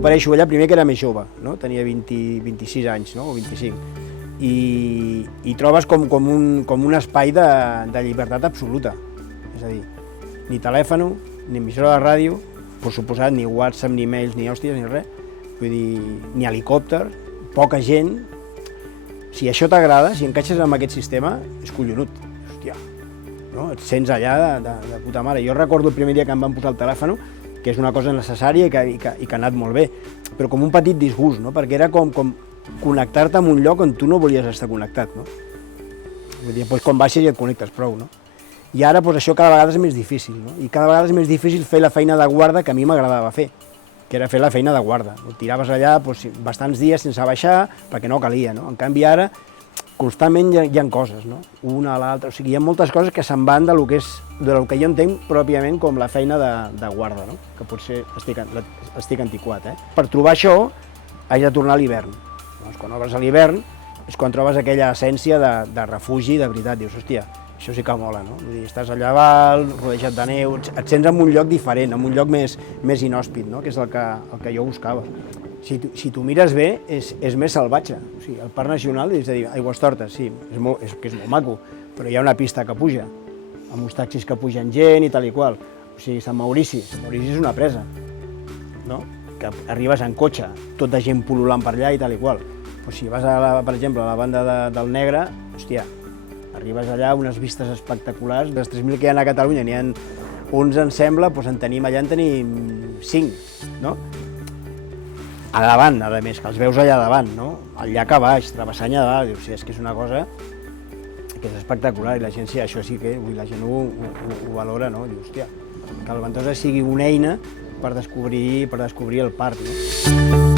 apareixo allà, primer que era més jove, no? Tenia 26 anys, no? O 25, i trobes com un espai de llibertat absoluta, és a dir, ni telèfon, ni emissora de ràdio, per suposat, ni WhatsApp, ni mails, ni hòsties, ni res, vull dir, ni helicòpter, poca gent. Si això t'agrada, si encaixes amb aquest sistema, és collonut, hòstia, no? Et sents allà de puta mare. Jo recordo el primer dia que em van posar el telèfon, que és una cosa necessària i que ha anat molt bé, però com un petit disgust, no? Perquè era com connectar-te amb un lloc on tu no volies estar connectat, no? Vull dir, doncs quan baixes i et connectes prou, no? I ara doncs, això cada vegada és més difícil, no? I cada vegada és més difícil fer la feina de guarda que a mi m'agradava fer, que era fer la feina de guarda. Ho tiraves allà doncs, bastants dies sense baixar perquè no calia, no? En canvi ara constantment hi ha coses, no? Una a l'altra, o sigui, hi ha moltes coses que se'n van del que jo entenc pròpiament com la feina de guarda, no? Que potser estic antiquat, eh? Per trobar això haig de tornar a l'hivern. Doncs quan obres a l'hivern és quan trobes aquella essència de refugi de veritat, dius, hòstia, això sí que mola, no? Vull dir, estàs allà dalt, rodejat de neu, et sents en un lloc diferent, en un lloc més inhòspit, no? Que és el que jo buscava. Si tu mires bé, és més salvatge. O sigui, el Parc Nacional, és a dir, Aigüestortes, sí, és molt maco, però hi ha una pista que puja, amb uns taxis que pugen gent i tal i qual. O sigui, Sant Maurici és una presa, no? Que arribes en cotxe, tota gent pul·lulant per allà i tal i qual. Però si vas, per exemple, a la banda del Negre, hòstia, arribes allà, unes vistes espectaculars. Dels 3.000 que hi ha a Catalunya, n'hi ha 11, em sembla, doncs en tenim 5, no? A davant, a més, que els veus allà davant, no? Al llac a baix, travessant allà dalt, dius, és que és una cosa que és espectacular, i la gent, sí, això sí que, la gent ho valora, no? Diu, hòstia, que el Ventosa sigui una eina per descobrir el parc, no?